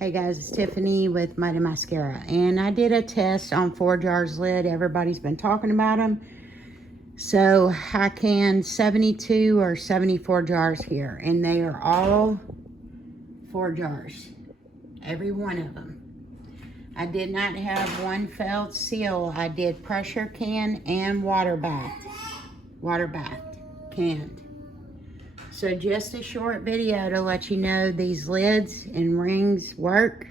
Hey guys, it's Tiffany with Mighty Mascara, and I did a test on Forjars lid. Everybody's been talking about them. So I canned 72 or 74 jars here, and they are all Forjars, every one of them. I did not have one failed seal. I did pressure can and water bath canned. So just a short video to let you know these lids and rings work.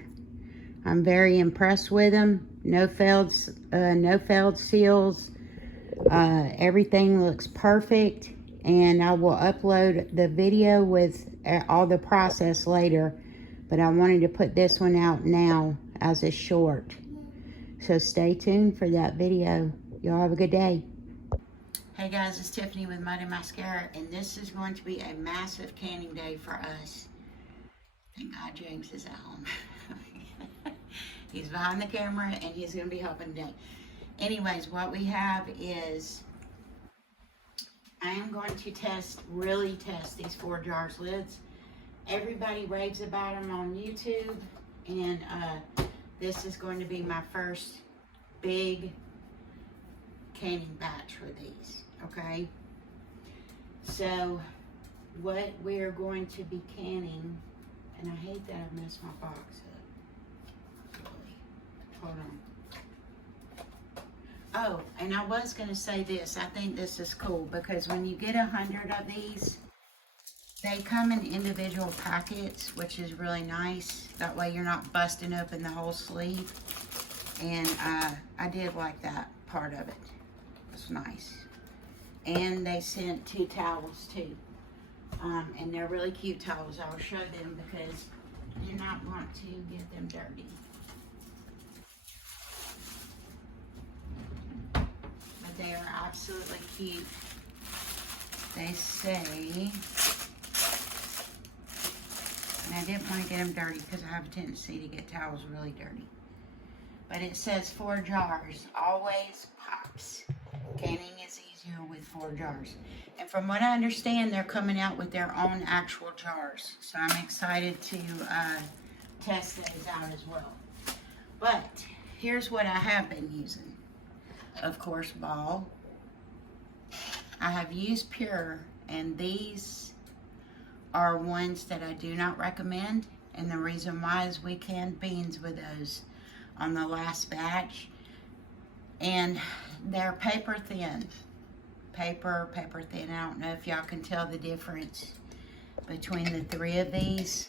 I'm very impressed with them. No failed seals. Everything looks perfect, and I will upload the video with all the process later, but I wanted to put this one out now as a short. So stay tuned for that video. Y'all have a good day. Hey guys, it's Tiffany with Mighty Mascara, and this is going to be a massive canning day for us. Thank God James is at home. He's behind the camera and he's going to be helping today. Anyways, what we have is, I am going to really test these Forjars lids. Everybody raves about them on YouTube, and this is going to be my first big canning batch with these, okay? So what we're going to be canning, and I hate that I messed my box up. Really. Hold on. Oh, and I was going to say this. I think this is cool because when you get 100 of these, they come in individual packets, which is really nice. That way you're not busting open the whole sleeve. And I did like that part of it. It's nice. And they sent 2 towels too. And they're really cute towels. I'll show them because you do not want to get them dirty. But they are absolutely cute. They say, and I didn't want to get them dirty because I have a tendency to get towels really dirty. But it says Forjars, always pops. Canning is easier with Forjars. And from what I understand, they're coming out with their own actual jars. So I'm excited to test those out as well. But here's what I have been using. Of course, Ball. I have used Pure, and these are ones that I do not recommend. And the reason why is we canned beans with those on the last batch. And they're paper thin. Paper thin. I don't know if y'all can tell the difference between the 3 of these.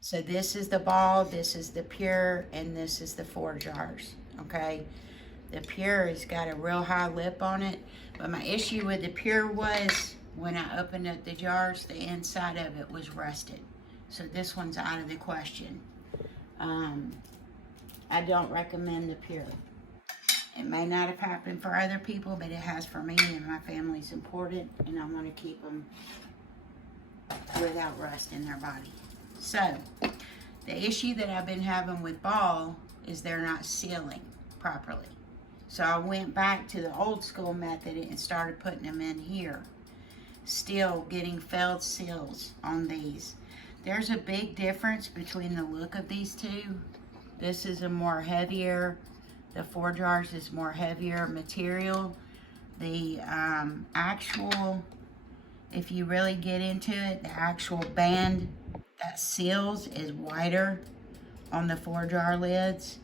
So this is the Ball, this is the Pure, and this is the Forjars, okay? The Pure has got a real high lip on it, but my issue with the Pure was when I opened up the jars, the inside of it was rusted. So this one's out of the question. I don't recommend the Pure. It may not have happened for other people, but it has for me, and my family's important, and I want to keep them without rust in their body. So, the issue that I've been having with Ball is they're not sealing properly. So I went back to the old school method and started putting them in here. Still getting failed seals on these. There's a big difference between the look of these two. This is a more heavier, the Forjars is more heavier material. The actual, if you really get into it, the actual band that seals is wider on the Forjar lids.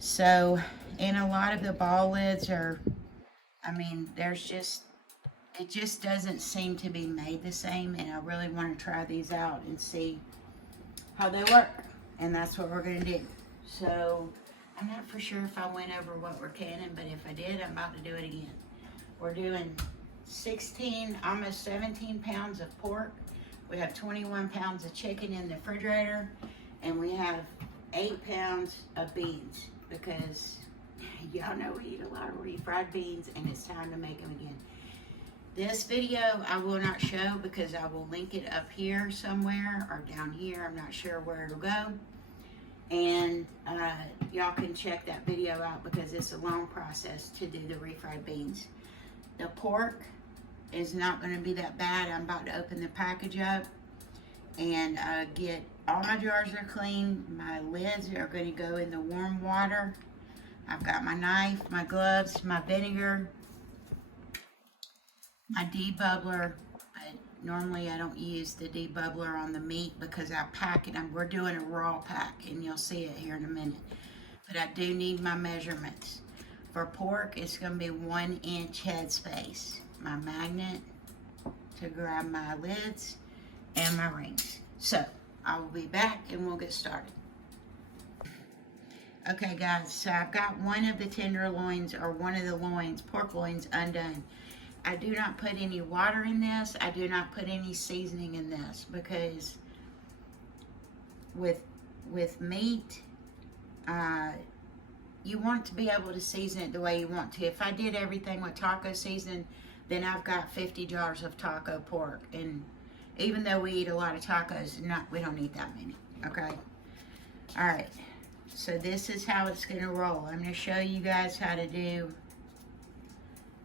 So, and a lot of the Ball lids are, I mean, it just doesn't seem to be made the same, and I really want to try these out and see how they work. And that's what we're going to do. So, I'm not for sure if I went over what we're canning, but if I did, I'm about to do it again. We're doing 16, almost 17 pounds of pork. We have 21 pounds of chicken in the refrigerator, and we have 8 pounds of beans because y'all know we eat a lot of refried beans, and it's time to make them again. This video I will not show because I will link it up here somewhere or down here. I'm not sure where it'll go. And y'all can check that video out because it's a long process to do the refried beans. The pork is not going to be that bad. I'm about to open the package up and get all my jars are clean. My lids are going to go in the warm water. I've got my knife, my gloves, my vinegar, my debubbler. Normally I don't use the debubbler on the meat because I pack it. We're doing a raw pack, and you'll see it here in a minute. But I do need my measurements. For pork, it's going to be 1 inch headspace. My magnet to grab my lids and my rings. So I will be back and we'll get started. Okay guys, so I've got one of the tenderloins, or one of the loins, pork loins, undone. I do not put any water in this. I do not put any seasoning in this, because with meat, you want to be able to season it the way you want to. If I did everything with taco seasoning, then I've got 50 jars of taco pork. And even though we eat a lot of tacos, we don't eat that many, okay? All right, so this is how it's gonna roll. I'm gonna show you guys how to do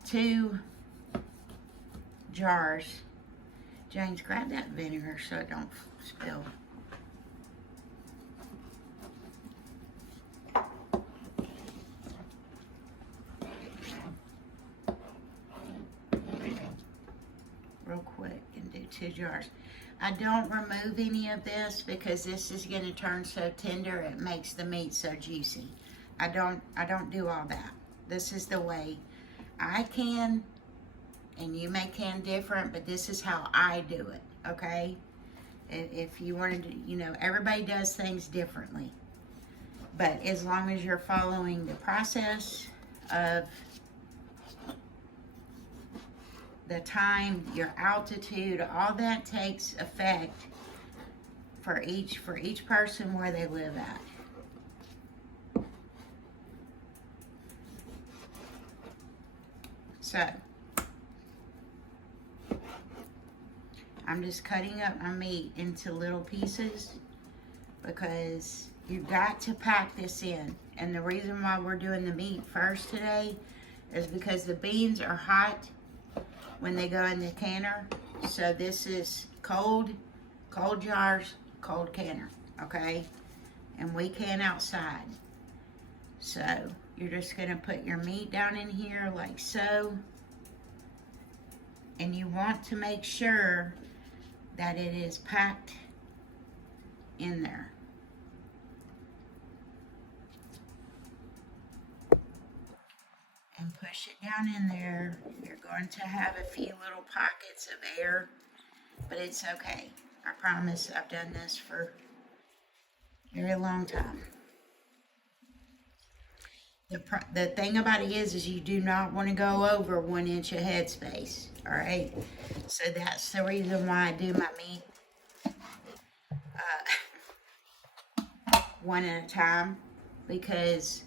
2 jars. James, grab that vinegar so it don't spill. Real quick, and do 2 jars. I don't remove any of this because this is going to turn so tender, it makes the meat so juicy. I don't do all that. This is the way I can, and you may can different, but this is how I do it, okay? If you wanted to, you know, everybody does things differently. But as long as you're following the process of the time, your altitude, all that takes effect for each person where they live at. So I'm just cutting up my meat into little pieces because you've got to pack this in. And the reason why we're doing the meat first today is because the beans are hot when they go in the canner. So this is cold jars, cold canner, okay? And we can outside. So you're just gonna put your meat down in here like so. And you want to make sure that it is packed in there. And push it down in there. You're going to have a few little pockets of air, but it's okay. I promise I've done this for a very long time. The thing about it is you do not want to go over 1 inch of headspace, all right? So that's the reason why I do my meat one at a time, because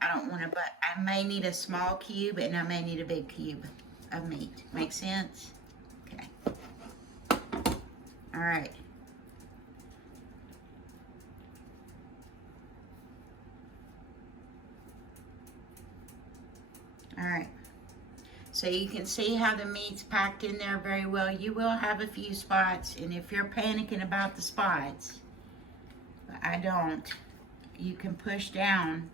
I don't want to, but I may need a small cube and I may need a big cube of meat. Make sense? Okay. All right. All right. So you can see how the meat's packed in there very well. You will have a few spots, and if you're panicking about the spots, but I don't, you can push down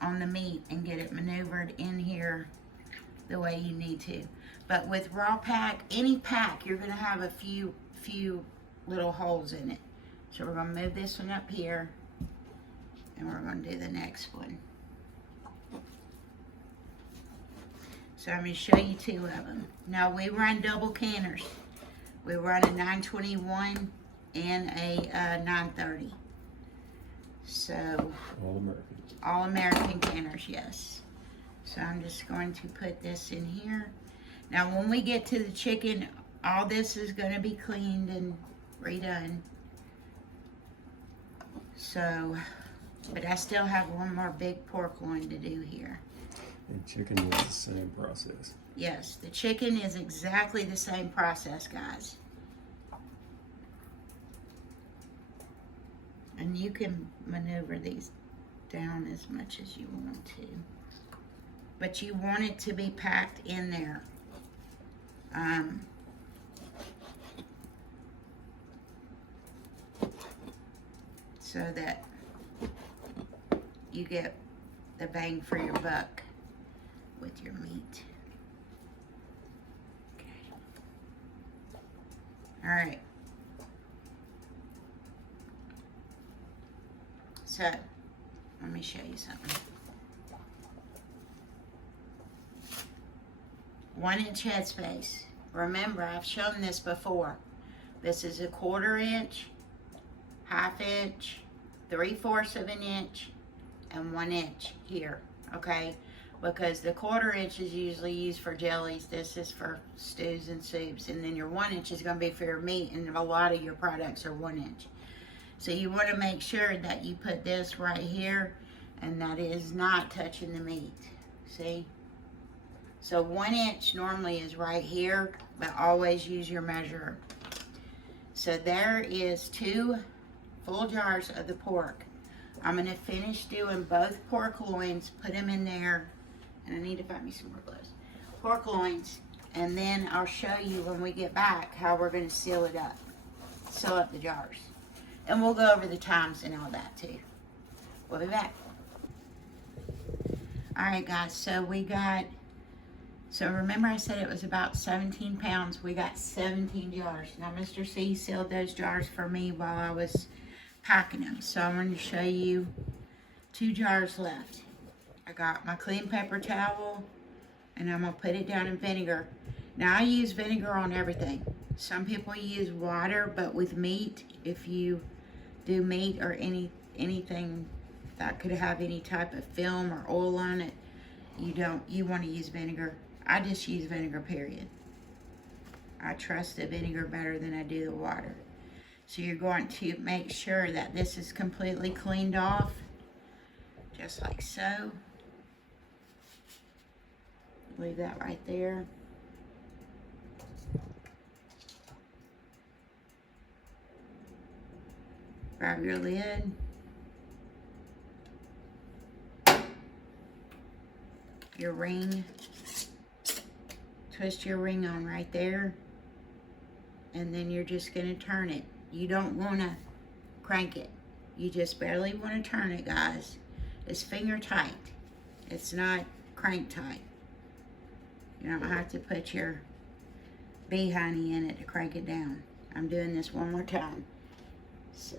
on the meat and get it maneuvered in here the way you need to. But with raw pack, any pack, you're gonna have a few little holes in it. So we're gonna move this one up here, and we're gonna do the next one. So I'm gonna show you 2 of them. Now we run double canners. We run a 921 and a 930. So all American canners, yes. So I'm just going to put this in here. Now when we get to the chicken, all this is going to be cleaned and redone. So, but I still have one more big pork loin to do here. And chicken is the same process. Yes, the chicken is exactly the same process, guys. And you can maneuver these down as much as you want to. But you want it to be packed in there. so that you get the bang for your buck with your meat. Okay. All right. So, let me show you something. 1 inch headspace. Remember, I've shown this before. This is a 1/4 inch, 1/2 inch, 3/4 of an inch, and 1 inch here, okay? Because the 1/4 inch is usually used for jellies. This is for stews and soups. And then your 1 inch is gonna be for your meat, and a lot of your products are 1 inch. So you wanna make sure that you put this right here, and that is not touching the meat, see? So 1 inch normally is right here, but always use your measurer. So there is 2 full jars of the pork. I'm gonna finish doing both pork loins, put them in there, and I need to find me some more gloves. Pork loins, and then I'll show you when we get back how we're gonna seal it up. Seal up the jars. And we'll go over the times and all that too. We'll be back. All right guys, so remember I said it was about 17 pounds. We got 17 jars. Now Mr. C sealed those jars for me while I was packing them. So I'm going to show you 2 jars left. I got my clean paper towel, and I'm going to put it down in vinegar. Now I use vinegar on everything. Some people use water, but with meat, if you do meat or anything that could have any type of film or oil on it, you want to use vinegar. I just use vinegar, period. I trust the vinegar better than I do the water. So you're going to make sure that this is completely cleaned off, just like so. Leave that right there. Grab your lid. Your ring. Twist your ring on right there. And then you're just going to turn it. You don't want to crank it. You just barely want to turn it, guys. It's finger tight. It's not crank tight. You don't have to put your bee honey in it to crank it down. I'm doing this one more time. So,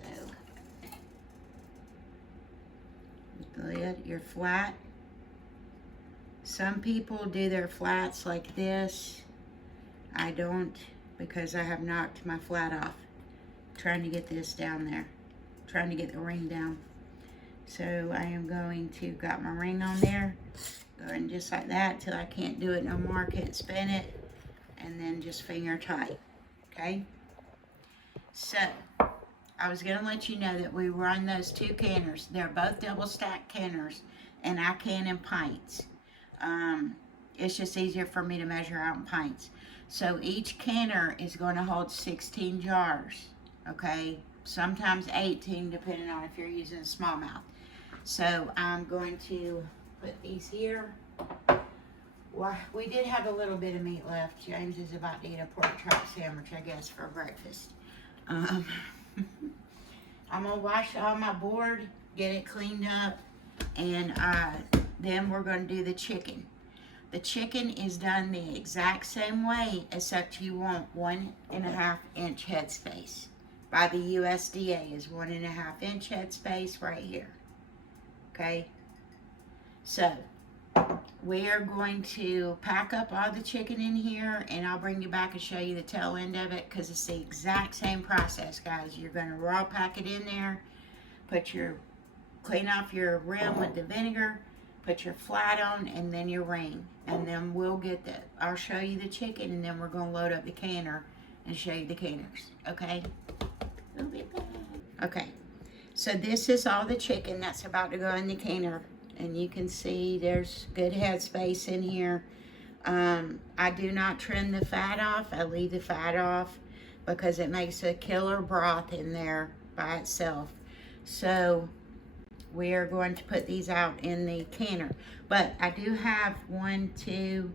with the lid, you're flat. Some people do their flats like this. I don't, because I have knocked my flat off trying to get this down there, trying to get the ring down. So I am going to got my ring on there, going just like that till I can't do it no more, can't spin it, and then just finger tight, okay? So I was gonna let you know that we run those 2 canners. They're both double stacked canners, and I can in pints. It's just easier for me to measure out in pints. So each canner is going to hold 16 jars, okay? Sometimes 18, depending on if you're using a smallmouth. So I'm going to put these here. Well, we did have a little bit of meat left. James is about to eat a pork chop sandwich, I guess, for breakfast. I'm going to wash all my board, get it cleaned up, and then we're going to do the chicken. The chicken is done the exact same way, except you want 1.5 inch headspace. By the USDA is 1.5 inch headspace right here. Okay? So, we are going to pack up all the chicken in here, and I'll bring you back and show you the tail end of it, because it's the exact same process, guys. You're going to raw pack it in there, clean off your rim with the vinegar, put your flat on, and then your ring. And then I'll show you the chicken, and then we're going to load up the canner and show you the canners. Okay? We'll be back. Okay. So this is all the chicken that's about to go in the canner. And you can see there's good headspace in here. I do not trim the fat off. I leave the fat off because it makes a killer broth in there by itself. So we are going to put these out in the canner. But I do have 1, 2,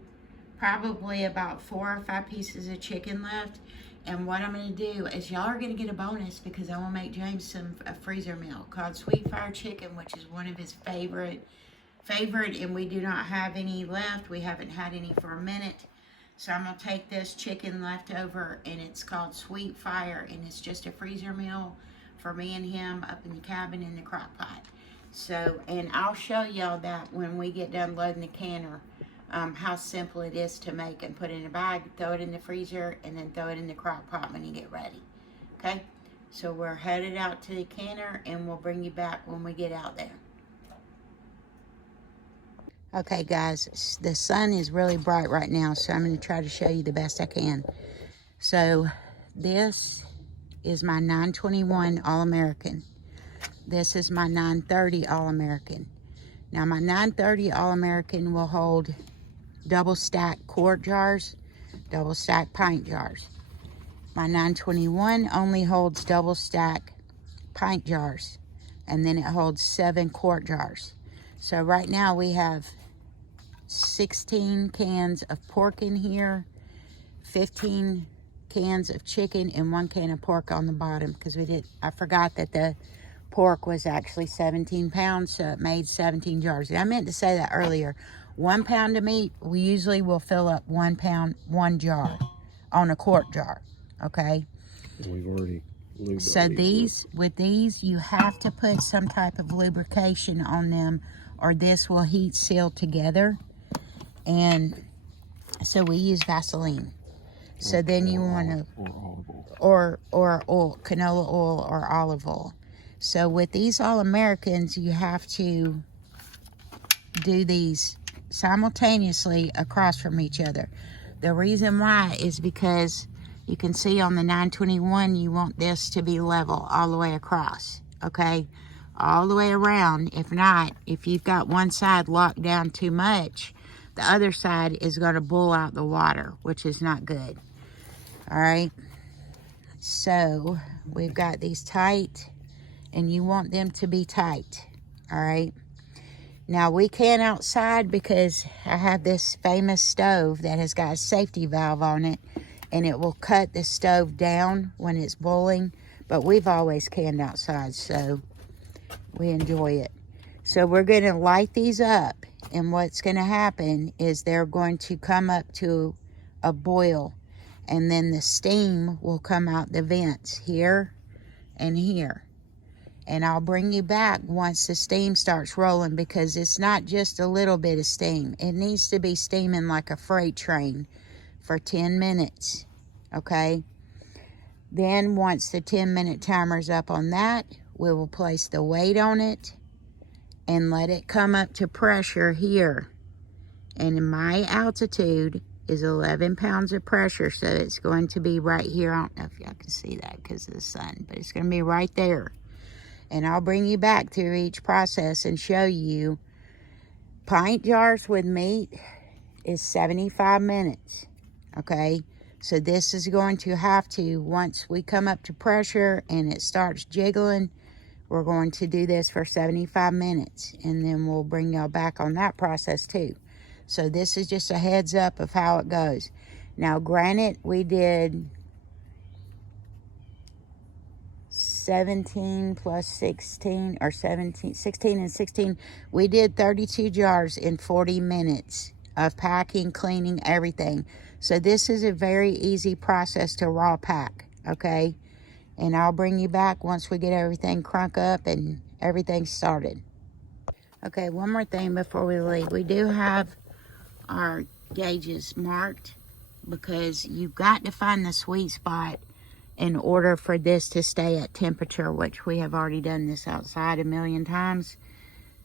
probably about 4 or 5 pieces of chicken left. And what I'm going to do is y'all are going to get a bonus because I want to make James a freezer meal called Sweet Fire Chicken, which is one of his favorite, and we do not have any left. We haven't had any for a minute. So I'm going to take this chicken leftover, and it's called Sweet Fire, and it's just a freezer meal for me and him up in the cabin in the crock pot. So, and I'll show y'all that when we get done loading the canner. How simple it is to make and put in a bag, throw it in the freezer, and then throw it in the crock pot when you get ready. Okay, so we're headed out to the canner, and we'll bring you back when we get out there. Okay guys, the sun is really bright right now, so I'm going to try to show you the best I can. So this is my 921 All-American. This is my 930 All-American. Now my 930 All-American will hold double stack quart jars, double stack pint jars. My 921 only holds double stack pint jars, and then it holds 7 quart jars. So right now we have 16 cans of pork in here, 15 cans of chicken, and 1 can of pork on the bottom because I forgot that the pork was actually 17 pounds, so it made 17 jars. I meant to say that earlier. 1 pound of meat, we usually will fill up 1 pound, 1 jar on a quart jar, okay? We've already lubed so with these, you have to put some type of lubrication on them, or this will heat seal together. And so we use Vaseline. So then you want to, or oil, canola oil or olive oil. So with these All-Americans, you have to do these simultaneously across from each other. The reason why is because you can see on the 921, you want this to be level all the way across, okay? All the way around. If not, if you've got one side locked down too much, the other side is going to bull out the water, which is not good. All right. So we've got these tight, and you want them to be tight. All right. Now we can outside because I have this famous stove that has got a safety valve on it, and it will cut the stove down when it's boiling. But we've always canned outside, so we enjoy it. So we're going to light these up, and what's going to happen is they're going to come up to a boil, and then the steam will come out the vents here and here. And I'll bring you back once the steam starts rolling, because it's not just a little bit of steam. It needs to be steaming like a freight train for 10 minutes, okay? Then once the 10-minute timer's up on that, we will place the weight on it and let it come up to pressure here. And my altitude is 11 pounds of pressure, so it's going to be right here. I don't know if y'all can see that because of the sun, but it's going to be right there. And I'll bring you back through each process and show you. Pint jars with meat is 75 minutes, okay? So this is going to have to, once we come up to pressure and it starts jiggling, we're going to do this for 75 minutes, and then we'll bring y'all back on that process too. So this is just a heads up of how it goes. Now, granted, we did 17 plus 16, or 16 and 16. We did 32 jars in 40 minutes of packing, cleaning, everything. So this is a very easy process to raw pack, okay? And I'll bring you back once we get everything crunk up and everything started. Okay, one more thing before we leave. We do have our gauges marked, because you've got to find the sweet spot in order for this to stay at temperature, which we have already done this outside a million times.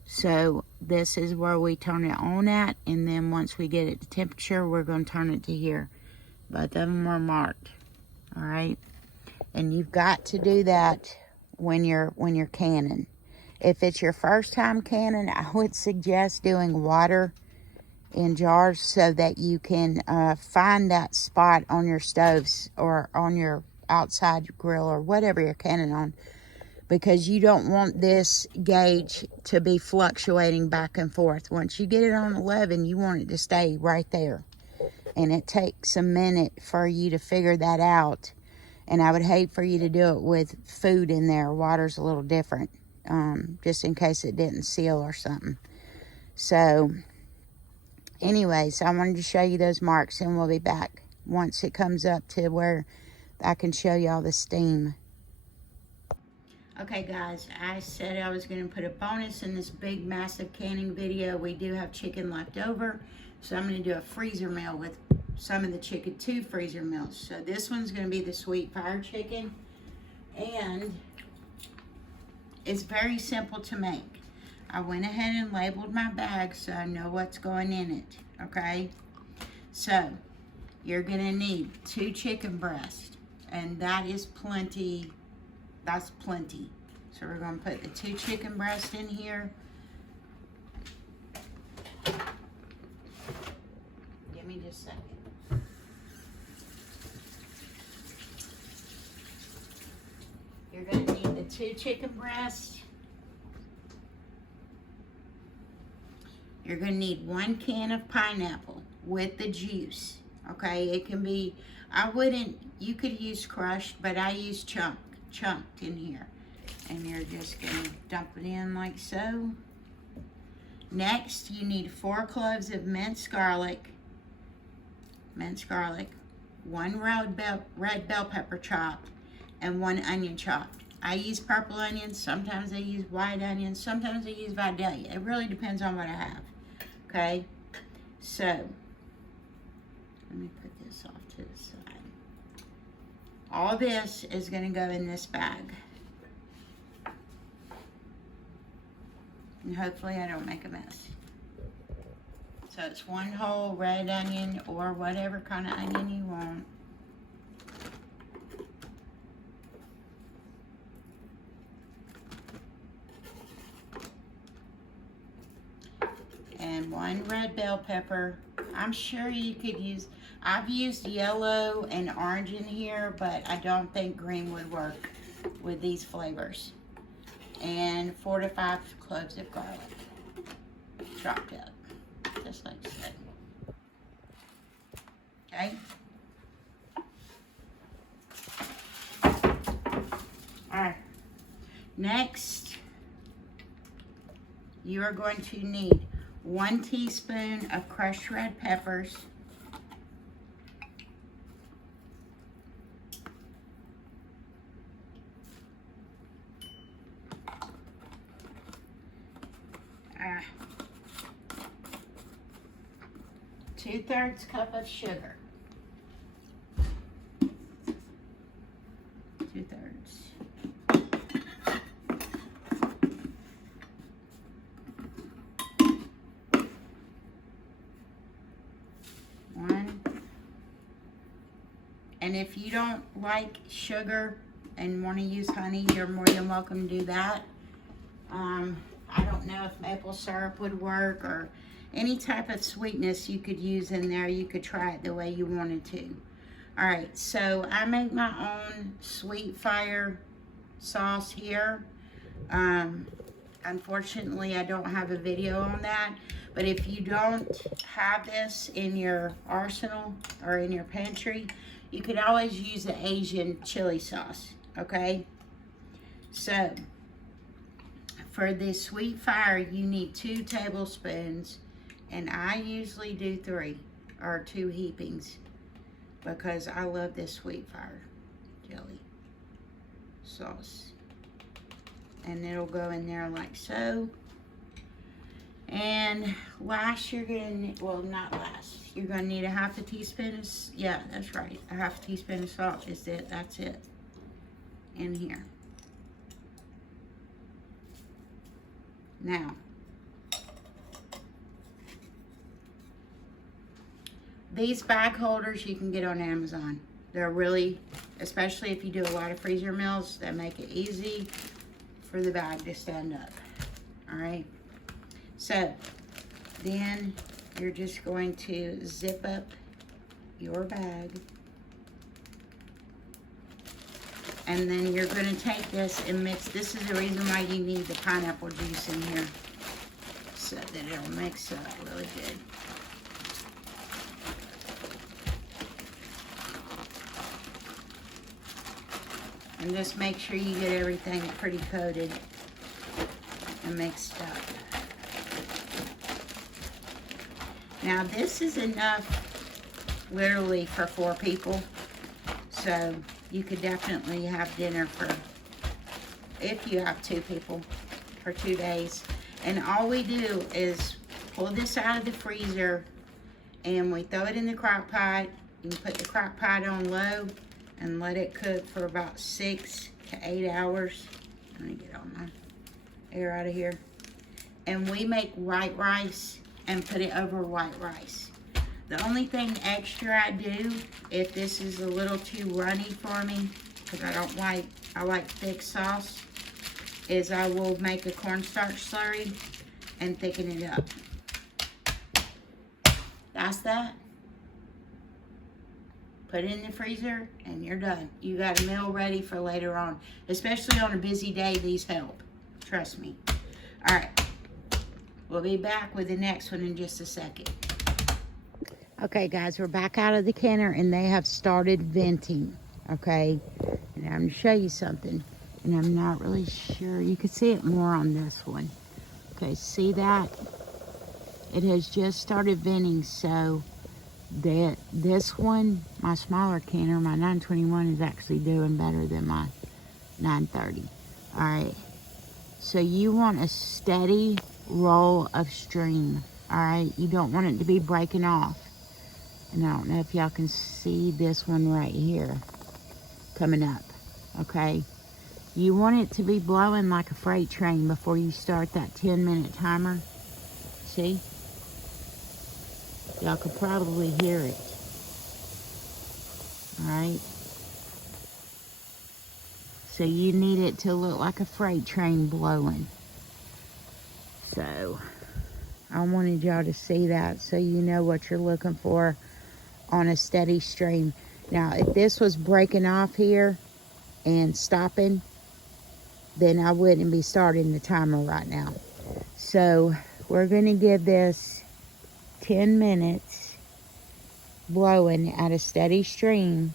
So this is where we turn it on at, and then once we get it to temperature, we're going to turn it to here. Both of them are marked, all right? And you've got to do that when you're canning. If it's your first time canning, I would suggest doing water in jars so that you can find that spot on your stoves or on your outside grill or whatever you're canning on, because you don't want this gauge to be fluctuating back and forth. Once you get it on 11, you want it to stay right there, and it takes a minute for you to figure that out And I would hate for you to do it with food in there. Water's a little different, just in case it didn't seal or something. So, anyways, I wanted to show you those marks, and we'll be back once it comes up to where I can show you all the steam. Okay, guys, I said I was going to put a bonus in this big, massive canning video. We do have chicken left over, so I'm going to do a freezer meal with some of the chicken, 2 freezer meals. So this one's going to be the sweet fire chicken, and it's very simple to make. I went ahead and labeled my bag so I know what's going in it, okay? So you're going to need 2 chicken breasts, and that is plenty. That's plenty. So we're going to put the 2 chicken breasts in here. Give me just a second. You're going to need the 2 chicken breasts. You're going to need 1 can of pineapple with the juice. Okay, it can be, you could use crushed, but I use chunked in here. And you're just going to dump it in like so. Next, you need 4 cloves of minced garlic, 1 red bell pepper chopped, and 1 onion chopped. I use purple onions, sometimes I use white onions, sometimes I use Vidalia. It really depends on what I have. Okay, so let me put this off to the side. All this is going to go in this bag. And hopefully I don't make a mess. So it's 1 whole red onion or whatever kind of onion you want. And 1 red bell pepper. I'm sure you could use, I've used yellow and orange in here, but I don't think green would work with these flavors. And 4 to 5 cloves of garlic, chopped up, just like so. Okay. All right. Next, you are going to need 1 teaspoon of crushed red peppers, two-thirds cup of sugar, 2/3. And if you don't like sugar and want to use honey, you're more than welcome to do that. I don't know if maple syrup would work or any type of sweetness you could use in there. You could try it the way you wanted to. All right, so I make my own sweet fire sauce here. Unfortunately, I don't have a video on that. But if you don't have this in your arsenal or in your pantry, you could always use the Asian chili sauce, okay? So, for this sweet fire, you need 2 tablespoons, and I usually do 3 or 2 heapings because I love this sweet fire jelly sauce. And it'll go in there like so. And last, you're gonna need, well, not last, you're gonna need 1/2 teaspoon of, yeah, that's right, 1/2 teaspoon of salt is it, that's it, in here. Now, these bag holders you can get on Amazon. They're really, especially if you do a lot of freezer meals, that make it easy for the bag to stand up. All right. So then you're just going to zip up your bag. And then you're going to take this and mix. This is the reason why you need the pineapple juice in here, so that it'll mix up really good. And just make sure you get everything pretty coated and mixed up. Now this is enough literally for 4 people. So you could definitely have dinner for, if you have 2 people, for 2 days. And all we do is pull this out of the freezer and we throw it in the crock pot. You can put the crock pot on low and let it cook for about 6 to 8 hours. Let me get all my air out of here. And we make white rice and put it over white rice. The only thing extra I do, if this is a little too runny for me, because I like thick sauce, is I will make a cornstarch slurry and thicken it up. That's that. Put it in the freezer and you're done. You got a meal ready for later on. Especially on a busy day, these help. Trust me. All right. We'll be back with the next one in just a second. Okay, guys, we're back out of the canner and they have started venting. Okay. And I'm going to show you something. And I'm not really sure. You can see it more on this one. Okay, see that? It has just started venting, so that this one, my smaller canner, my 921, is actually doing better than my 930. All right, so you want a steady roll of stream. All right, you don't want it to be breaking off. And I don't know if y'all can see this one right here coming up. Okay, you want it to be blowing like a freight train before you start that 10-minute timer. See? Y'all could probably hear it. Alright. So you need it to look like a freight train blowing. So I wanted y'all to see that so you know what you're looking for on a steady stream. Now if this was breaking off here and stopping, then I wouldn't be starting the timer right now. So we're going to give this 10 minutes blowing at a steady stream,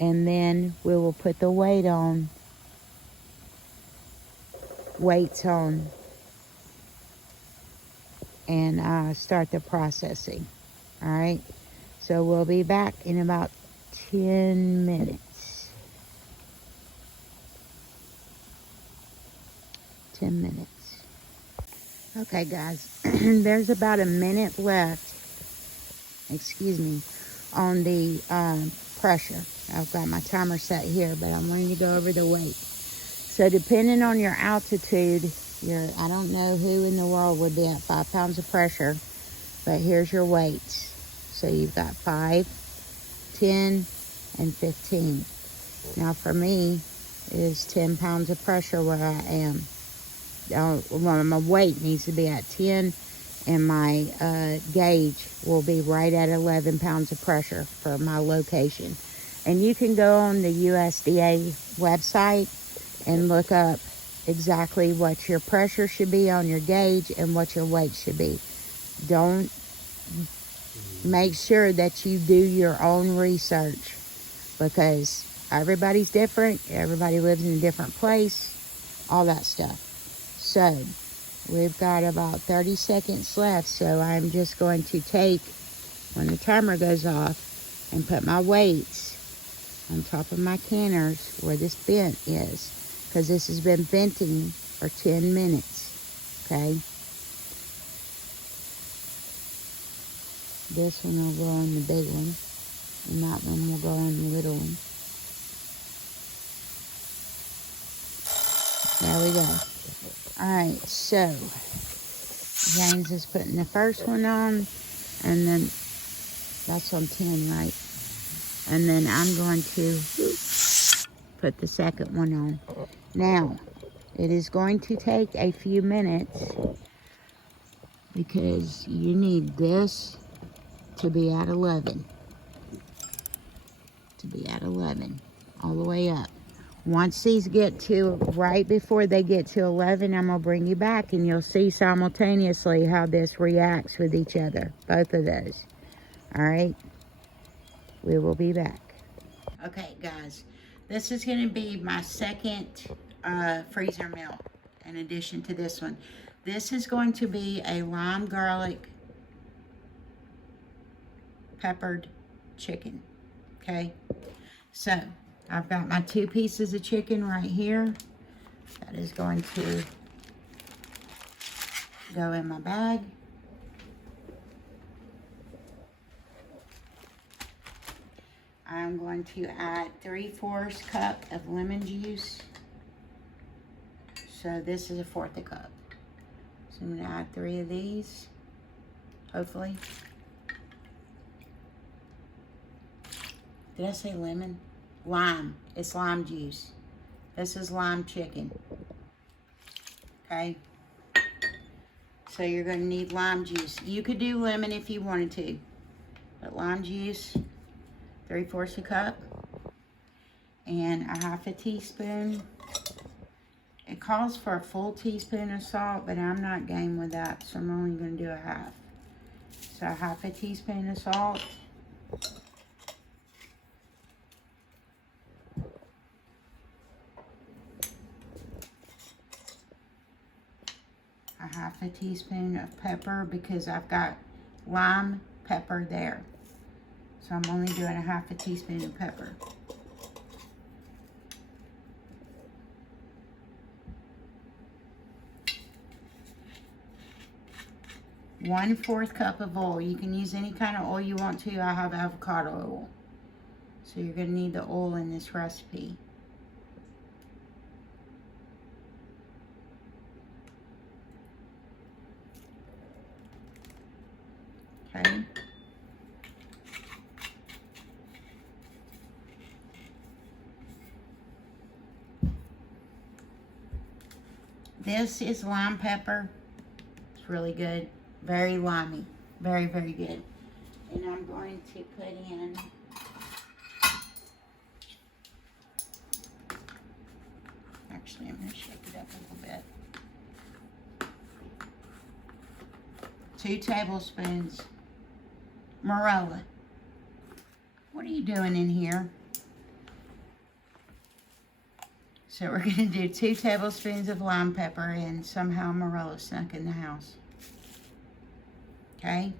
and then we will put the weights on and start the processing. All right, so we'll be back in about 10 minutes. 10 minutes. Okay, guys, there's about a minute left, excuse me, on the pressure. I've got my timer set here, but I'm wanting to go over the weight. So depending on your altitude, I don't know who in the world would be at 5 pounds of pressure, but here's your weights. So you've got 5, 10, and 15. Now for me, it is 10 pounds of pressure where I am. My weight needs to be at 10, and my gauge will be right at 11 pounds of pressure for my location. And you can go on the USDA website and look up exactly what your pressure should be on your gauge and what your weight should be. Don't make sure that you do your own research, because everybody's different. Everybody lives in a different place, all that stuff. So we've got about 30 seconds left, so I'm just going to take, when the timer goes off, and put my weights on top of my canners where this vent is, because this has been venting for 10 minutes. Okay, this one will go in the big one, and that one will go in the little one. There we go. Alright, so James is putting the first one on, and then that's on 10, right? And then I'm going to put the second one on. Now, it is going to take a few minutes because you need this to be at 11. To be at 11, all the way up. Once these get to, right before they get to 11, I'm going to bring you back and you'll see simultaneously how this reacts with each other. Both of those. All right. We will be back. Okay, guys. This is going to be my second freezer meal in addition to this one. This is going to be a lime garlic peppered chicken. Okay, so I've got my 2 pieces of chicken right here. That is going to go in my bag. I'm going to add 3/4 cup of lemon juice. So this is 1/4 cup. So I'm going to add 3 of these, hopefully. Did I say lemon? Lime. It's lime juice. This is lime chicken. Okay. So you're going to need lime juice. You could do lemon if you wanted to. But lime juice, 3/4 cup. And a 1/2 teaspoon. It calls for a full teaspoon of salt, but I'm not game with that. So I'm only going to do a 1/2. So a 1/2 teaspoon of salt. A 1/2 teaspoon of pepper because I've got lime pepper there. So I'm only doing a 1/2 teaspoon of pepper. One-4 cup of oil. You can use any kind of oil you want to. I have avocado oil. So you're going to need the oil in this recipe. Okay. This is lime pepper. It's really good. Very limey. Very, very good. And I'm going to put in actually I'm going to shake it up a little bit. 2 tablespoons marilla. What are you doing in here? So we're going to do 2 tablespoons of lime pepper, and somehow marilla snuck in the house. Okay.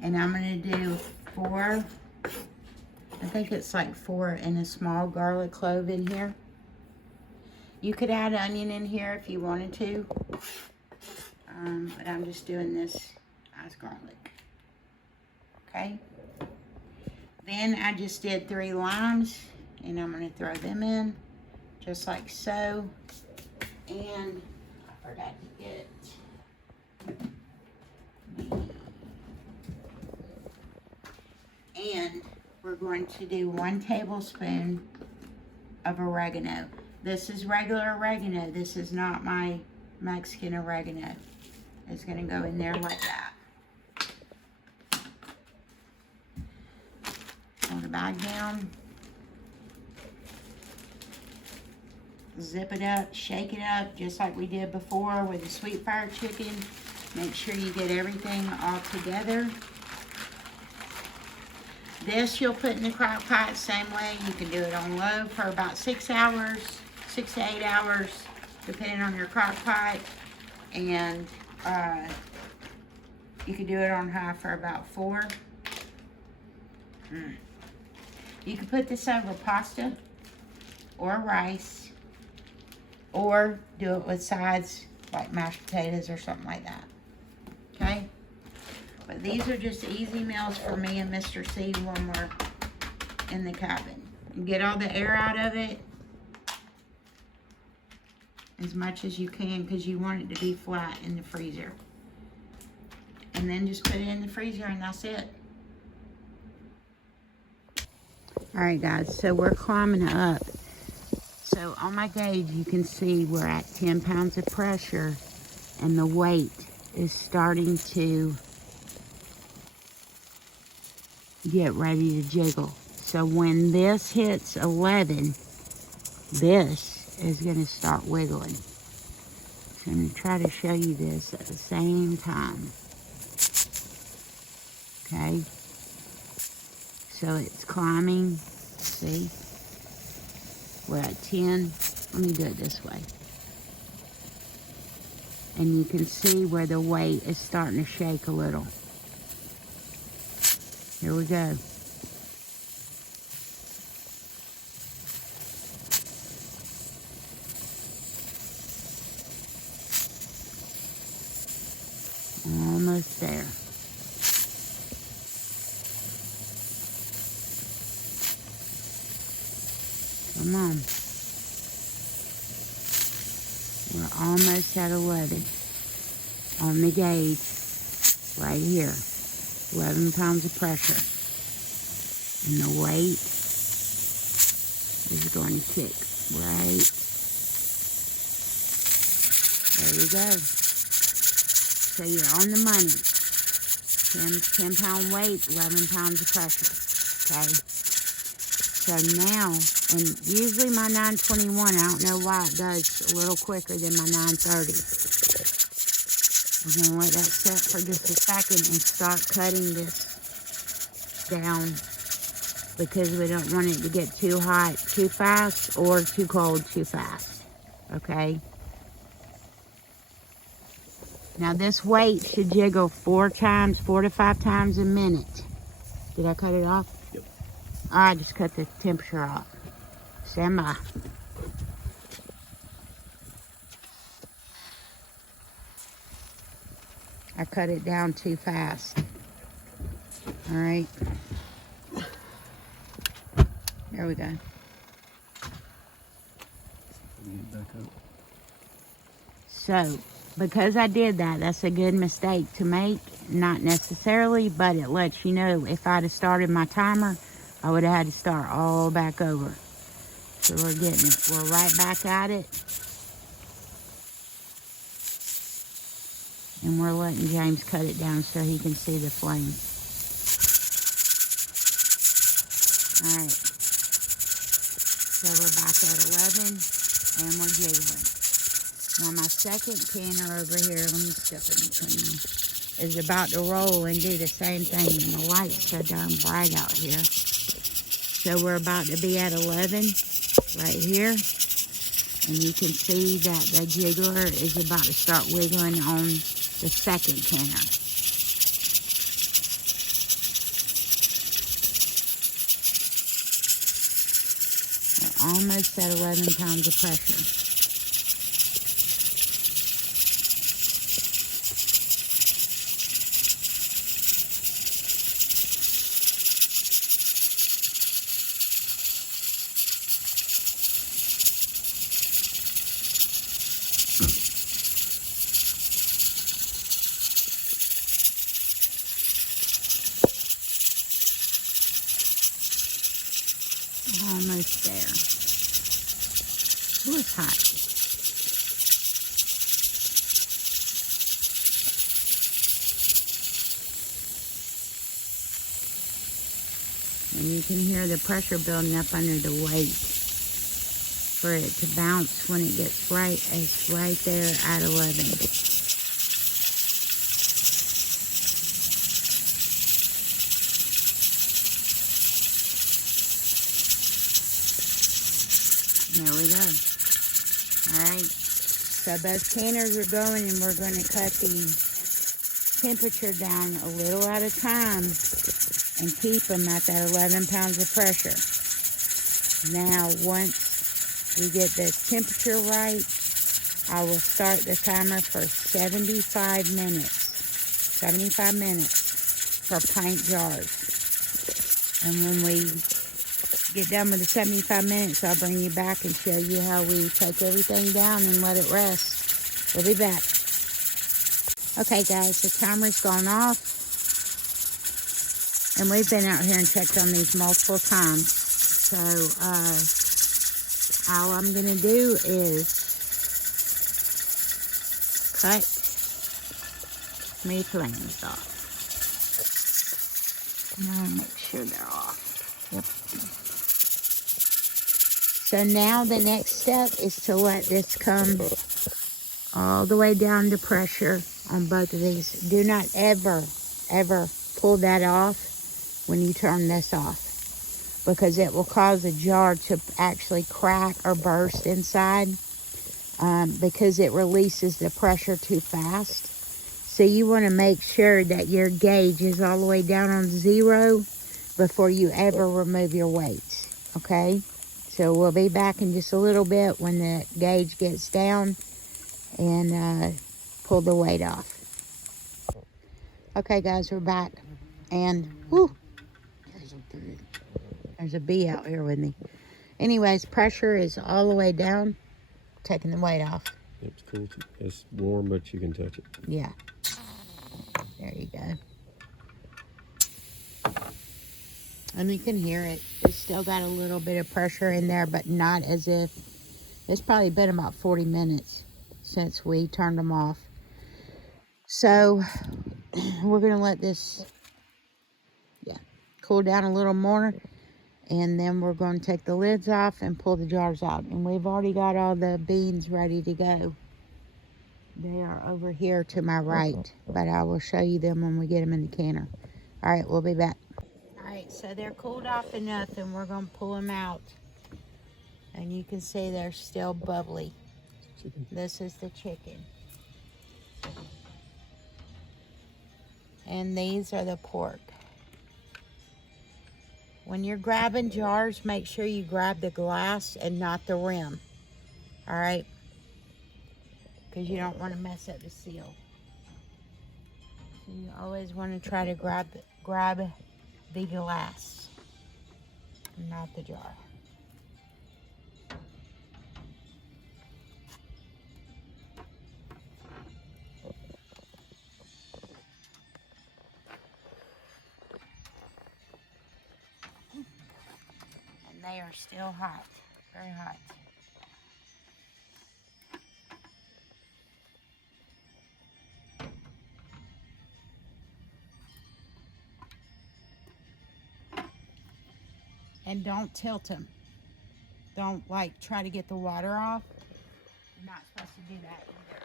And I'm going to do 4, I think it's like 4 in a small garlic clove in here. You could add onion in here if you wanted to. But I'm just doing this as garlic. Okay. Then I just did 3 limes, and I'm going to throw them in just like so. And I forgot to get and we're going to do 1 tablespoon of oregano. This is regular oregano. This is not my Mexican oregano. It's going to go in there like that. Pull the bag down. Zip it up, shake it up, just like we did before with the sweet fire chicken. Make sure you get everything all together. This you'll put in the crock pot same way. You can do it on low for about 6 hours, 6 to 8 hours, depending on your crock pot. And you can do it on high for about 4. You can put this over pasta or rice, or do it with sides like mashed potatoes or something like that. Okay? But these are just easy meals for me and Mr. C when we're in the cabin. And get all the air out of it as much as you can, because you want it to be flat in the freezer. And then just put it in the freezer, and that's it. Alright guys, so we're climbing up. So on my gauge you can see we're at 10 pounds of pressure, and the weight is starting to get ready to jiggle. So when this hits 11, this is going to start wiggling. So I'm going to try to show you this at the same time. Okay, So it's climbing. See? We're at 10. Let me do it this way. And you can see where the weight is starting to shake a little. Here we go. Almost there. Come on. We're almost at 11 on the gauge right here. 11 pounds of pressure. And the weight is going to kick right. There you go. So you're on the money. 10 pound weight, 11 pounds of pressure. Okay? So now, and usually my 921, I don't know why it does a little quicker than my 930. We're going to let that set for just a second and start cutting this down because we don't want it to get too hot too fast or too cold too fast. Okay? Now this weight should jiggle 4 to 5 times a minute. Did I cut it off? Yep. I just cut the temperature off. Stand by. I cut it down too fast. All right. There we go. Back up. So, because I did that, that's a good mistake to make. Not necessarily, but it lets you know if I'd have started my timer, I would have had to start all back over. So we're getting it. We're right back at it. And we're letting James cut it down so he can see the flame. Alright. So we're back at 11 and we're jiggling. Now my second canner over here, let me step in between them, is about to roll and do the same thing. And the light's so darn bright out here. So we're about to be at 11 right here. And you can see that the jiggler is about to start wiggling on the second canner. We're almost at 11 pounds of pressure. Almost there. Ooh, it's hot. And you can hear the pressure building up under the weight for it to bounce when it gets right. It's right there at 11. There we go. Alright, so both canners are going and we're going to cut the temperature down a little at a time and keep them at that 11 pounds of pressure. Now, once we get the temperature right, I will start the timer for 75 minutes. 75 minutes for pint jars. And when we get done with the 75 minutes, I'll bring you back and show you how we take everything down and let it rest. We'll be back. Okay guys, the timer's gone off. And we've been out here and checked on these multiple times. So, all I'm going to do is cut my flames off. Now make sure they're off. Yep. So now the next step is to let this come all the way down to pressure on both of these. Do not ever, ever pull that off when you turn this off. because it will cause a jar to actually crack or burst inside, because it releases the pressure too fast. So you want to make sure that your gauge is all the way down on 0 before you ever remove your weights, okay? So we'll be back in just a little bit when the gauge gets down and pull the weight off. Okay, guys, we're back. And, whoo, there's a bee out here with me. Anyways, pressure is all the way down, taking the weight off. It's cool. It's warm, but you can touch it. Yeah. There you go. And you can hear it. It's still got a little bit of pressure in there, but not as if... It's probably been about 40 minutes since we turned them off. So, we're going to let this, cool down a little more. And then we're going to take the lids off and pull the jars out. And we've already got all the beans ready to go. They are over here to my right, but I will show you them when we get them in the canner. All right, we'll be back. All right, so they're cooled off enough, and we're going to pull them out. And you can see they're still bubbly. Chicken. This is the chicken. And these are the pork. When you're grabbing jars, make sure you grab the glass and not the rim. All right? Because you don't want to mess up the seal. So you always want to try to grab the glass, not the jar. And they are still hot, very hot. And don't tilt them. Don't like try to get the water off. You're not supposed to do that either.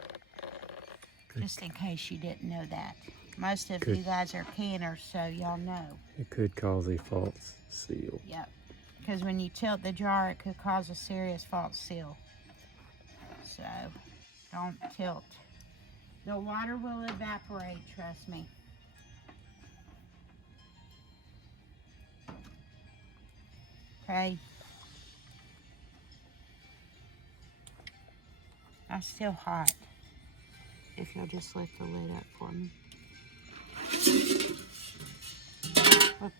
Okay. Just in case you didn't know that. Most of you guys are canners, so y'all know. It could cause a false seal. Yep. Because when you tilt the jar, it could cause a serious false seal. So, don't tilt. The water will evaporate, trust me. Okay. That's still hot. If you'll just lift the lid up for me. Oh.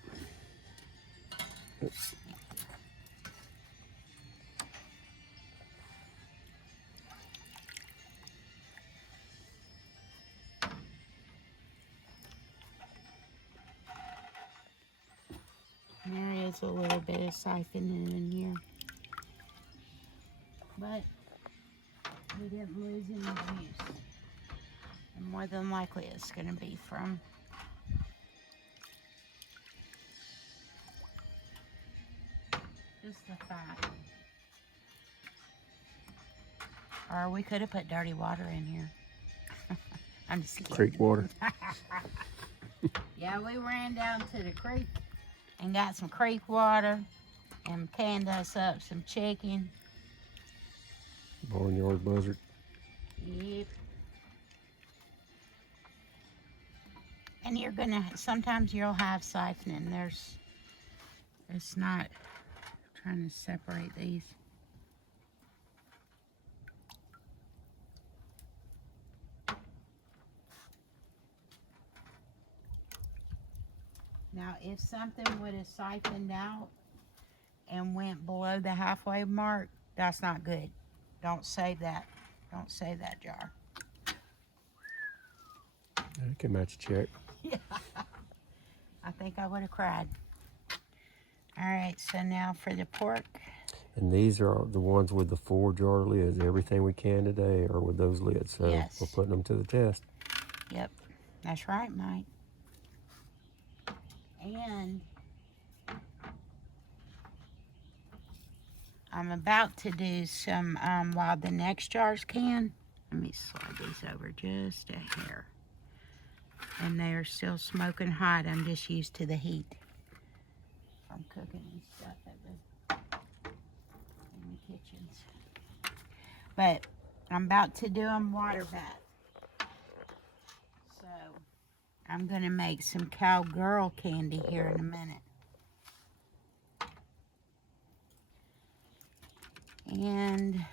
There is a little bit of siphoning in here. But we didn't lose any juice. And more than likely it's going to be from just the fat. Or we could have put dirty water in here. I'm just kidding. Creek water. Yeah, we ran down to the creek and got some creek water and canned us up some chicken. Barnyard buzzard. Yep. And you're gonna, sometimes you'll have siphoning. It's not, I'm trying to separate these. Now, if something would have siphoned out and went below the halfway mark, that's not good. Don't save that. Don't save that jar. It can match a check. Yeah. I think I would have cried. All right, so now for the pork. And these are the ones with the 4-jar lids. Everything we can today are with those lids. So Yes. we're putting them to the test. Yep, that's right, Mike. And I'm about to do some, while the next jars can. Let me slide these over just a hair. And they are still smoking hot. I'm just used to the heat. I'm cooking and stuff in the kitchens. But I'm about to do them water bath. So I'm gonna make some Cowgirl candy here in a minute. And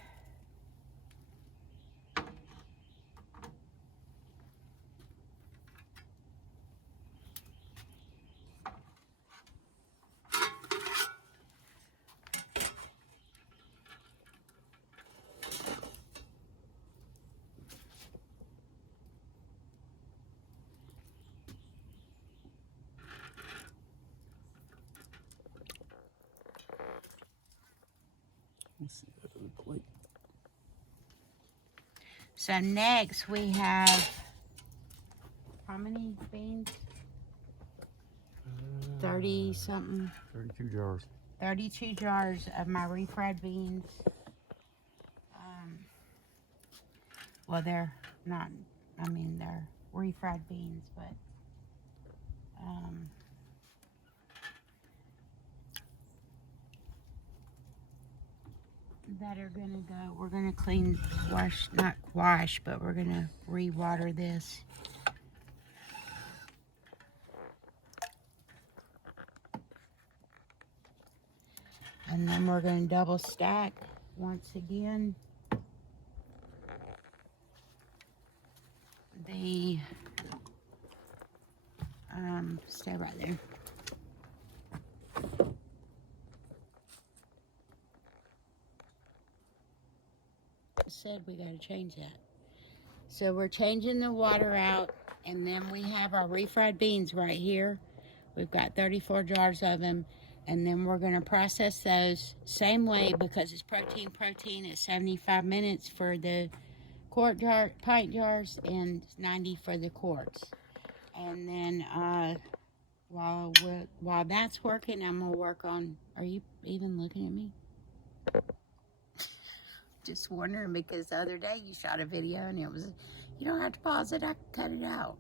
Let's see that other plate. so next we have, how many beans? 30 something. 32 jars. 32 jars of my refried beans. Well, they're not, I mean, they're refried beans, but that are gonna go, we're gonna clean, wash, not wash, but we're gonna re-water this. And then we're gonna double stack once again the, stay right there. I said we gotta change that. So we're changing the water out, and then we have our refried beans right here. We've got 34 jars of them, and then we're gonna process those same way because it's protein at 75 minutes for the pint jars and 90 for the quarts. And then while that's working, I'm gonna work on, are you even looking at me? Just wondering, because the other day you shot a video and it was, you don't have to pause it, I can cut it out.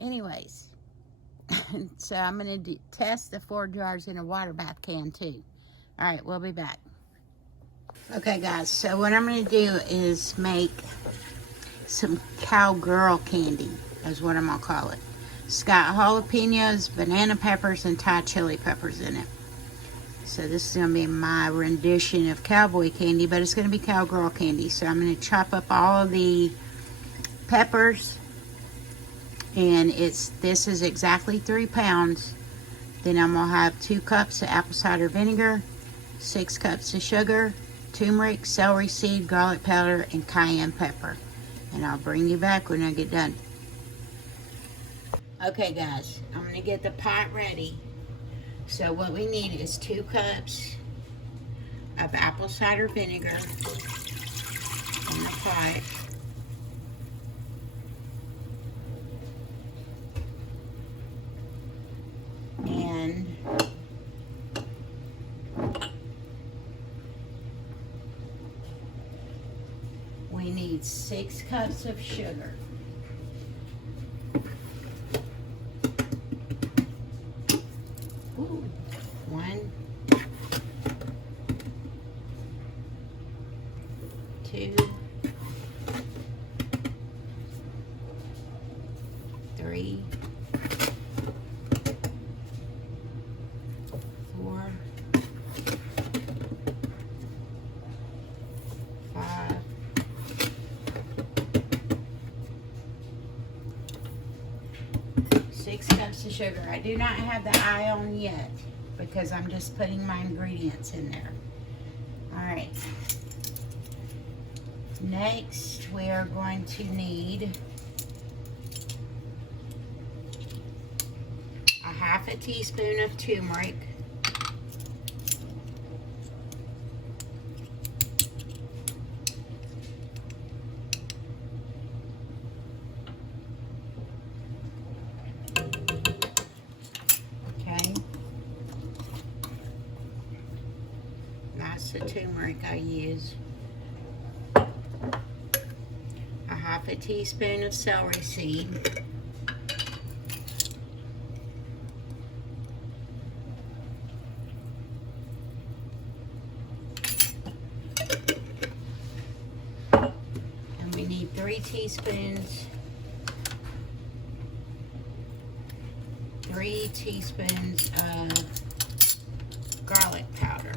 Anyways, so I'm gonna test the 4 jars in a water bath can too. All right, we'll be back. Okay guys, so what I'm gonna do is make some Cowgirl candy, is what I'm gonna call it. It's got jalapenos, banana peppers, and Thai chili peppers in it. So this is going to be my rendition of cowboy candy, but it's going to be Cowgirl candy. So I'm going to chop up all of the peppers, and this is exactly 3 pounds. Then I'm going to have 2 cups of apple cider vinegar, 6 cups of sugar, turmeric, celery seed, garlic powder, and cayenne pepper. And I'll bring you back when I get done. Okay guys, I'm going to get the pot ready. So what we need is 2 cups of apple cider vinegar in the pot. And we need 6 cups of sugar. Ooh, 1, 2, 3, 4, 5, 6 cups of sugar. I do not have the eye on yet because I'm just putting my ingredients in there. All right. Next, we are going to need a 1/2 teaspoon of turmeric. Okay. That's the turmeric I use. A 1/2 teaspoon of celery seed. 3 teaspoons. 3 teaspoons of garlic powder.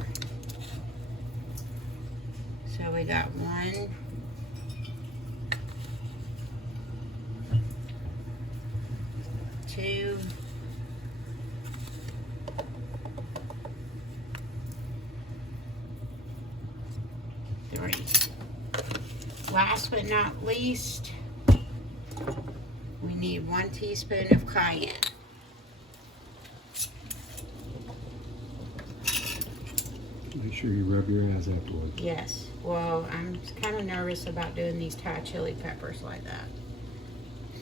So we got 1, 2, 3. Last but not least, we need 1 teaspoon of cayenne. Make sure you rub your eyes afterwards. Yes. Well, I'm kind of nervous about doing these Thai chili peppers like that.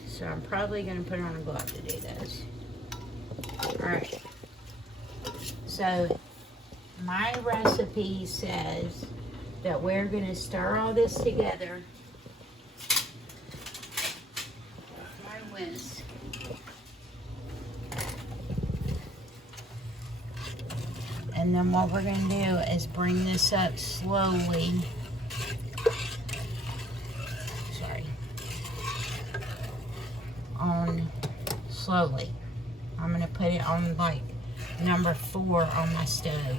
So I'm probably going to put on a glove to do this. Alright. So my recipe says that we're going to stir all this together. My whisk. And then what we're going to do is bring this up slowly. Sorry. On slowly. I'm going to put it on like number 4 on my stove.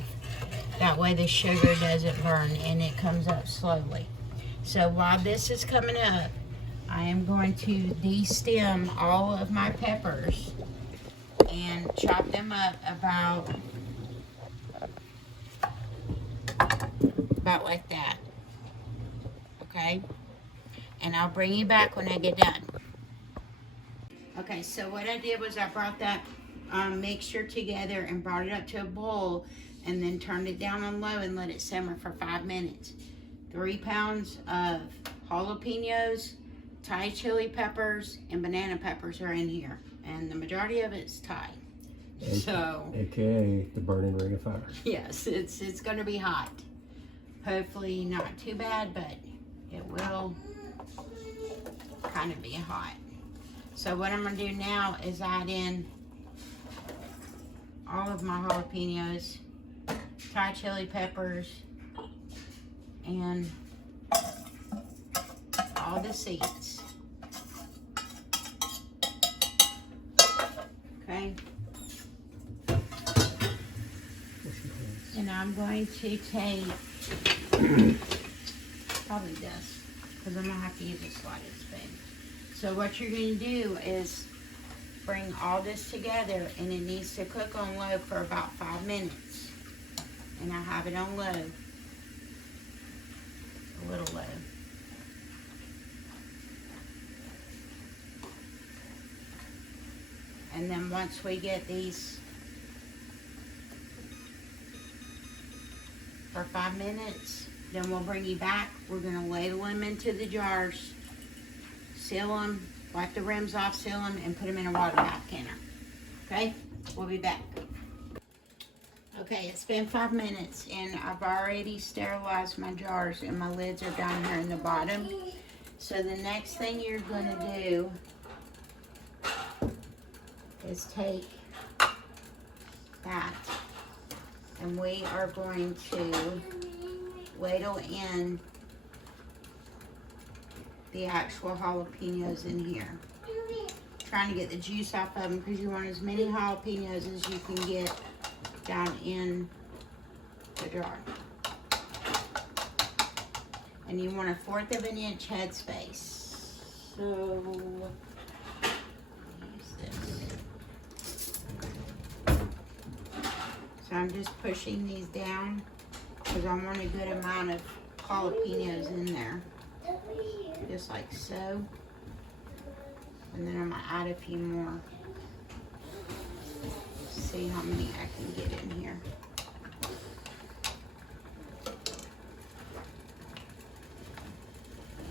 That way the sugar doesn't burn and it comes up slowly. So while this is coming up, I am going to de-stem all of my peppers and chop them up about like that. Okay? And I'll bring you back when I get done. Okay, so what I did was I brought that mixture together and brought it up to a boil and then turned it down on low and let it simmer for 5 minutes. 3 pounds of jalapenos, Thai chili peppers, and banana peppers are in here. And the majority of it's Thai. So, AKA the burning ring of fire. yes, it's going to be hot. Hopefully not too bad, but it will kind of be hot. So what I'm going to do now is add in all of my jalapenos, Thai chili peppers, and all the seeds. Okay. And I'm going to take probably this, because I'm going to have to use a slotted spoon. So what you're going to do is bring all this together, and it needs to cook on low for about 5 minutes. And I have it on low, a little low. And then once we get these for 5 minutes, then we'll bring you back. We're going to ladle them into the jars, seal them, wipe the rims off, seal them, and put them in a water bath canner. Okay? We'll be back. Okay, it's been 5 minutes, and I've already sterilized my jars, and my lids are down here in the bottom. So the next thing you're going to do is take that, and we are going to ladle in the actual jalapenos in here. Trying to get the juice off of them because you want as many jalapenos as you can get down in the jar. And you want 1/4 of an inch headspace. So, use this. So I'm just pushing these down because I want a good amount of jalapenos in there. Just like so. And then I'm going to add a few more. See how many I can get in here.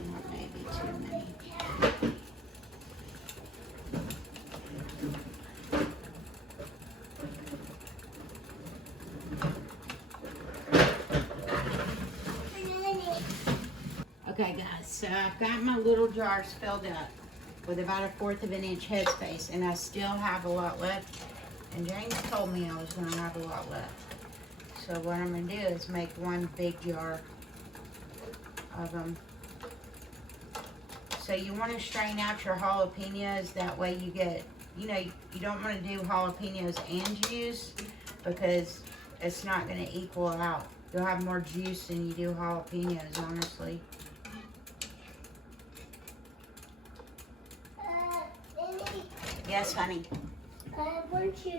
That may be too many. Okay guys, so I've got my little jars filled up with about 1/4 of an inch headspace, and I still have a lot left. And James told me I was going to have a lot left. So what I'm going to do is make one big jar of them. So you want to strain out your jalapenos. That way you get, you know, you don't want to do jalapenos and juice because it's not going to equal out. You'll have more juice than you do jalapenos, honestly. Yes, honey. I want you to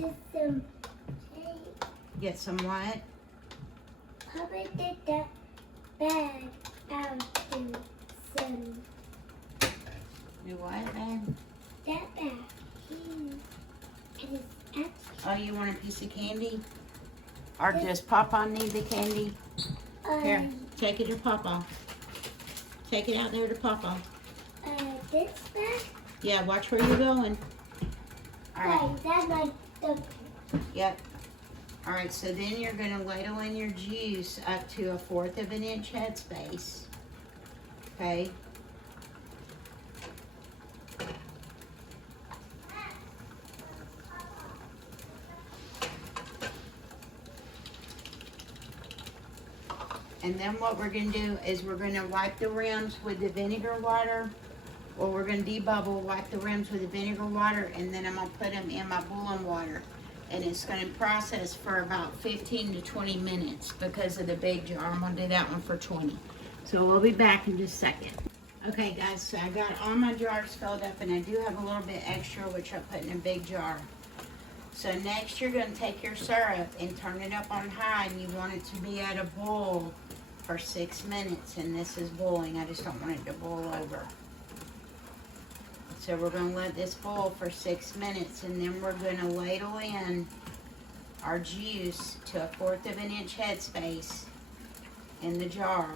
get some tape. Get some what? How about get that bag out to some? Do what, babe? That bag. It is extra. Oh, you want a piece of candy? Or does Papa need the candy? Here, take it to Papa. Take it out there to Papa. This bag? Yeah, watch where you're going. All right. Right, that's my the. Yep. All right, so then you're going to ladle in your juice up to a 1/4 of an inch headspace. Okay. And then what we're going to do is we're going to wipe the rims with the vinegar water. Or we're going to debubble, wipe the rims with the vinegar water, and then I'm going to put them in my boiling water. And it's going to process for about 15 to 20 minutes because of the big jar. I'm going to do that one for 20. So we'll be back in just a second. Okay, guys, so I got all my jars filled up, and I do have a little bit extra, which I put in a big jar. So next you're going to take your syrup and turn it up on high, and you want it to be at a boil for 6 minutes. And this is boiling. I just don't want it to boil over. So we're going to let this boil for 6 minutes, and then we're going to ladle in our juice to a 1/4 of an inch headspace in the jar.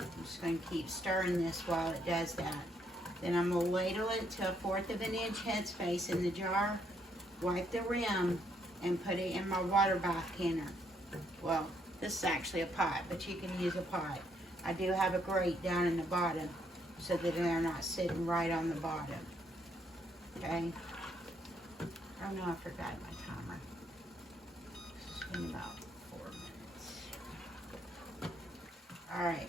I'm just going to keep stirring this while it does that. Then I'm going to ladle it to a 1/4 of an inch headspace in the jar, wipe the rim, and put it in my water bath canner. Well, this is actually a pot, but you can use a pot. I do have a grate down in the bottom so that they're not sitting right on the bottom. Okay? Oh no, I forgot my timer. It's been about 4 minutes. Alright.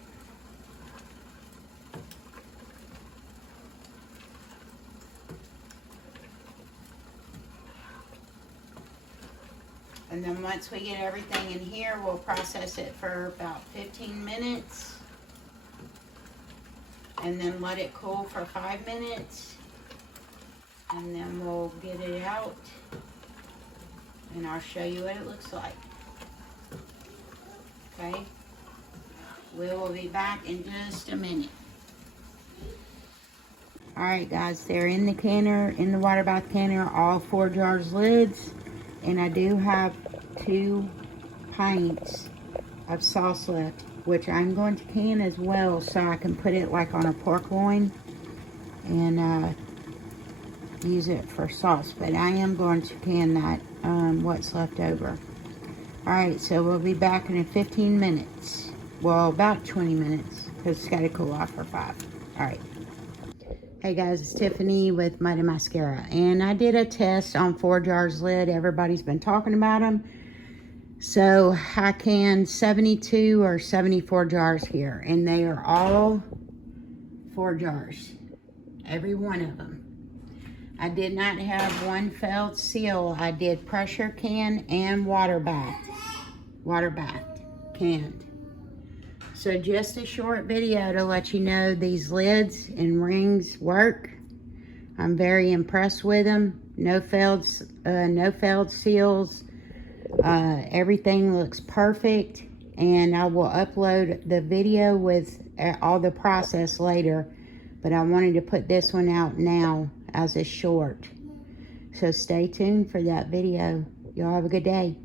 And then once we get everything in here, we'll process it for about 15 minutes. And then let it cool for 5 minutes. And then we'll get it out. And I'll show you what it looks like. Okay? We will be back in just a minute. Alright guys, they're in the canner, in the water bath canner, all Forjars lids. And I do have 2 pints of sauce left, which I'm going to can as well so I can put it like on a pork loin and use it for sauce. But I am going to can that, what's left over. Alright, so we'll be back in 15 minutes. Well, about 20 minutes because it's got to cool off for 5. Alright. Hey guys, it's Tiffany with Mud and Mascara, and I did a test on Forjars lid. Everybody's been talking about them. So I canned 72 or 74 jars here, and they are all Forjars, every one of them. I did not have one failed seal. I did pressure can and water bath canned. So just a short video to let you know these lids and rings work. I'm very impressed with them. No failed seals. Everything looks perfect. And I will upload the video with all the process later. But I wanted to put this one out now as a short. So stay tuned for that video. Y'all have a good day.